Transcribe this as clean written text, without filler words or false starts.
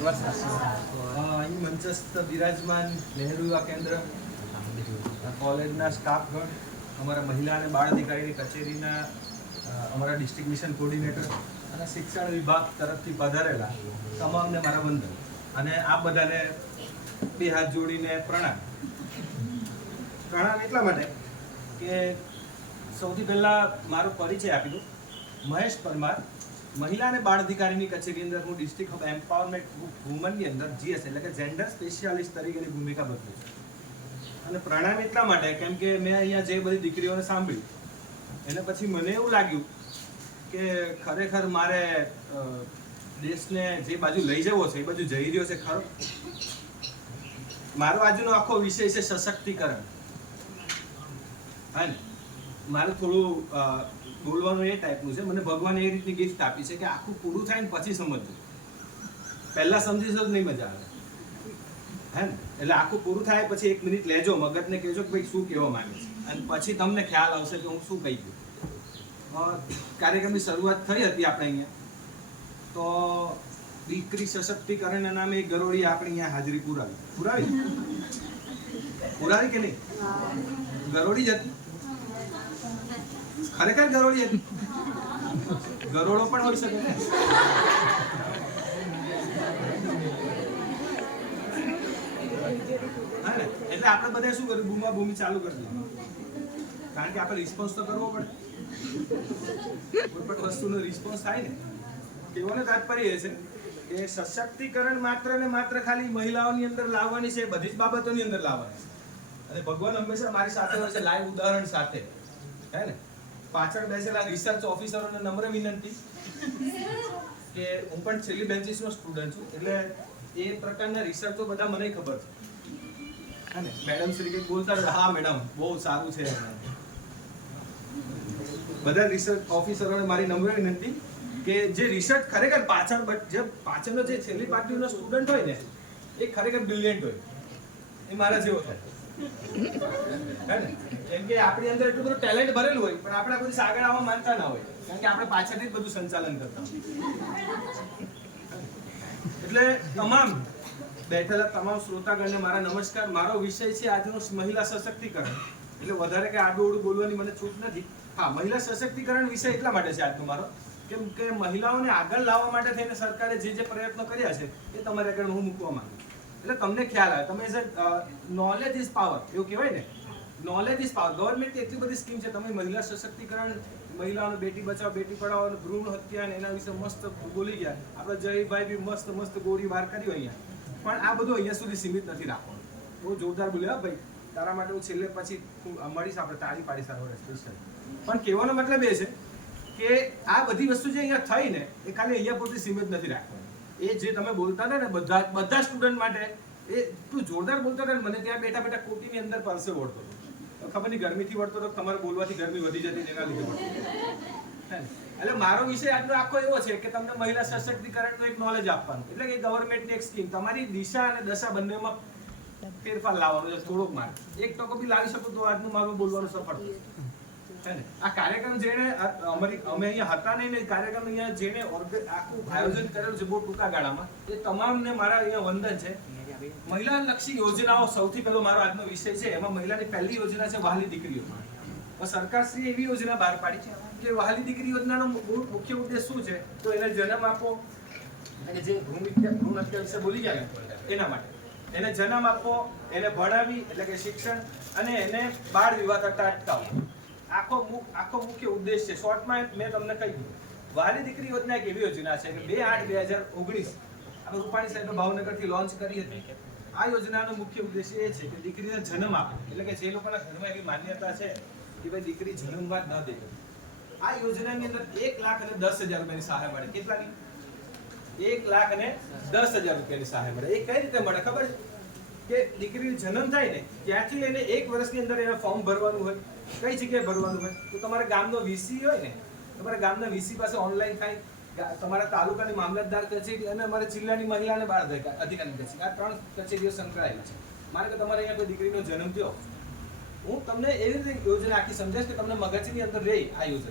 અહીં મંચસ્થ બિરાજમાન નહેરુ યુવા કેન્દ્ર, કોલેજના સ્ટાફગણ, અમારા મહિલા અને બાળ અધિકારીની કચેરીના અમારા ડિસ્ટ્રિક્ટ મિશન કોર્ડિનેટર અને શિક્ષણ વિભાગ તરફથી પધારેલા તમામને મારા વંદન. અને આ બધાને બે હાથ જોડીને પ્રણામ. પ્રણામ એટલા માટે કે સૌથી પહેલાં મારો પરિચય આપી દઉં. મહેશ પરમાર, મહિલા અને બાળ અધિકારીની કચેરી અંદર હું ડિસ્ટ્રિક્ટ ઓફ એમ્પાવરમેન્ટ વુમનની અંદર જીએસ એટલે કે જેન્ડર સ્પેશિયાલિસ્ટ તરીકેની ભૂમિકા ભજવું છું. અને પ્રણામ એટલા માટે કેમ કે મેં અહીંયા જે બધી દીકરીઓને સાંભળ્યું એને પછી મને એવું લાગ્યું કે ખરેખર મારે દેશને જે બાજુ લઈ જવો છે એ બાજુ જઈ રહ્યો છે ખરો. મારો આજનો આખો વિષય છે સશક્તિકરણ. હા ને, મારે થોડું બોલવાનું એ ટાઈપનું છે. મને ભગવાને એ રીતની ગિફ્ટ આપી છે કે આખું પૂરું થાય ને પછી સમજવું. પહેલા સમજીશો જ નહીં મજા આવે. હે ને, એટલે આખું પૂરું થાય પછી 1 મિનિટ લેજો, મગજને કહેજો કે ભાઈ શું કહેવા માંગે છે, અને પછી તમને ખ્યાલ આવશે કે હું શું કહી ગયું. કાર્યક્રમની શરૂઆત થઈ હતી આપણે અહીંયા, તો દીકરી સશક્તિકરણના નામે એક ગરોળી આપણે અહીંયા હાજરી પુરાવી કે નહીં? ગરોળી જ હતી. ખરેખર ગરોળી હતી. ગરોળો પણ હોઈ શકે ને. હા ને, એટલે આપણે બધા શું કર્યું, બૂમા બૂમી ચાલુ કરી દીધું. કારણ કે આપણે રિસ્પોન્સ તો કરવો પડે. કોઈ પણ વસ્તુનો રિસ્પોન્સ થાય ને. કહેવાનો તાત્પર્ય એ છે કે સશક્તિકરણ માત્ર ને માત્ર ખાલી મહિલાઓની અંદર લાવવાની છે, બધી જ બાબતોની અંદર લાવવાની. અને ભગવાન હંમેશા મારી સાથે હોય છે, લાઈવ ઉદાહરણ સાથે. હે ને, પાછળ બેસેલા રિસર્ચ ઓફિસરોને નમ્ર વિનંતી કે હું પણ છેલ્લી બેન્ચીસનો સ્ટુડન્ટ છું, એટલે એ પ્રકારના રિસર્ચો બધા મને ખબર છે. હે ને, મેડમ શ્રી કંઈક બોલતા રહે, હા મેડમ બહુ સારું છે. બધા રિસર્ચ ઓફિસરોને મારી નમ્ર વિનંતી કે જે રિસર્ચ ખરેખર પાછળનો જે છેલ્લી પાર્ટીનો સ્ટુડન્ટ હોય ને એ ખરેખર બ્રિલિયન્ટ હોય. એ મારા જેવો થાય. હે ને, કેમ કે આપણી અંદર એટલું બધું ટેલેન્ટ ભરેલું હોય પણ આપણે કોઈ આગળ આવવા માંગતા ના હોય, કારણ કે આપણે પાછળથી જ બધું સંચાલન કરતા હોય. એટલે તમામ બેઠેલા તમામ શ્રોતાગણને મારા નમસ્કાર. મારો વિષય છે આજનો મહિલા સશક્તિકરણ. એટલે વધારે કે આડું બોલવાની મને છૂટ નથી. હા, મહિલા સશક્તિકરણ વિષય એટલા માટે છે આજનો મારો કેમ કે મહિલાઓને આગળ લાવવા માટે થઈને સરકારે જે પ્રયત્નો કર્યા છે એ તમારે આગળ હું મૂકવા માંગુ. એટલે તમને ખ્યાલ આવે. તમે નોલેજ ઇઝ પાવર એવું કહેવાય ને, નોલેજ ઇઝ પાવર. ગવર્મેન્ટની એટલી બધી સ્કીમ છે. તમે મહિલા સશક્તિકરણ, મહિલાઓને બેટી બચાવો બેટી પઢાવો, ભ્રૂણ હત્યા ને એના વિશે મસ્ત બોલી ગયા. આપણે જયભાઈ બી મસ્ત ગોળી વાર કર્યું અહીંયા. પણ આ બધું અહીંયા સુધી સીમિત નથી રાખવાનું. બહુ જોરદાર બોલ્યા ભાઈ, તારા માટે હું છેલ્લે પછી મળીશ, આપણે તાળી પાડી સારો સ્પેશિયલ. પણ કહેવાનો મતલબ એ છે કે આ બધી વસ્તુ જે અહીંયા થઈ ને એ ખાલી અહીંયા પૂરતી સીમિત નથી રાખવાની. એ જે તમે બોલતા હતા ને બધા સ્ટુડન્ટ માટે એ એટલું જોરદાર બોલતા હતા ને, મને ત્યાં બેઠા કોટીની અંદર પરસે ઓળતો હતો. ખબર નહીં ગરમીથી વળતો હતો, તમારે બોલવાથી ગરમી વધી જતી એના લીધે વળતો. એટલે મારો વિષય આજનો આખો એવો છે કે તમને મહિલા સશક્તિકરણનું એક નોલેજ આપવાનું. એટલે કે ગવર્મેન્ટની એક સ્કીમ તમારી દિશા અને દશા બંનેમાં ફેરફાર લાવવાનો છે. થોડોક મારે 1% બી લાવી શકું તો આજનું મારું બોલવાનું સફળ થશે. આ કાર્યક્રમ જેને અમે અહીંયા હતા નહીં ને, કાર્યક્રમ અહીંયા જેને આખું આયોજન કરેલું છે બહુ ટૂંકા ગાળામાં, એ તમામને મારા અહીંયા વંદન છે. મહિલાલક્ષી યોજનાઓ સૌથી પહેલો મારો આજનો વિષય છે. એમાં મહિલાની પહેલી યોજના છે વહાલી દીકરી યોજના. સરકારશ્રીએ એવી યોજના બહાર પાડી છે કે વહાલી દીકરી યોજનાનો મુખ્ય ઉદ્દેશ શું છે, તો એને જન્મ આપો અને જે ભ્રૂણ હત્યા વિશે બોલી જાય એના માટે એને જન્મ આપો, એને ભણાવી એટલે કે શિક્ષણ, અને એને બાળ વિવાહ થતા અટકાવો. આખો મુખ્ય ઉદ્દેશ છે. શોર્ટમાં મેં તમને કહી દીધું. વહાલી દીકરી યોજના એક એવી યોજના છે કે 2/8/2019 આપણે રૂપાણી સાહેબ ભાવનગરથી લોન્ચ કરી હતી. આ યોજનાનો મુખ્ય ઉદ્દેશ એ છે કે દીકરીને જન્મ આપે, એટલે કે જે લોકોના ઘરમાં એવી માન્યતા છે કે ભાઈ દીકરી જન્મવા જ ન દે. આ યોજનાની અંદર 1,10,000 રૂપિયાની સહાય મળે. કેટલાની? 1,10,000 રૂપિયાની સહાય મળે. એ કઈ રીતે મળે ખબર છે? કે દીકરીનો જન્મ થાય ને ત્યાંથી લઈને 1 વર્ષની અંદર એને ફોર્મ ભરવાનું હોય. કઈ જગ્યાએ ભરવાનું હોય? તો તમારા ગામનો વીસી હોય ને, તમારા ગામના વીસી પાસે ઓનલાઈન થાય. તમારા તાલુકાની મામલતદાર કચેરી અને અમારા જિલ્લાની મહિલા અને બાળ અધિકારી કચેરી, આ 3 કચેરીઓ સંકળાયેલી છે. મારે કે તમારે અહીંયા કોઈ દીકરીનો જન્મ થયો, હું તમને એવી રીતે યોજના આખી સમજાવીશ કે તમને મગજની અંદર રહે આ યોજના.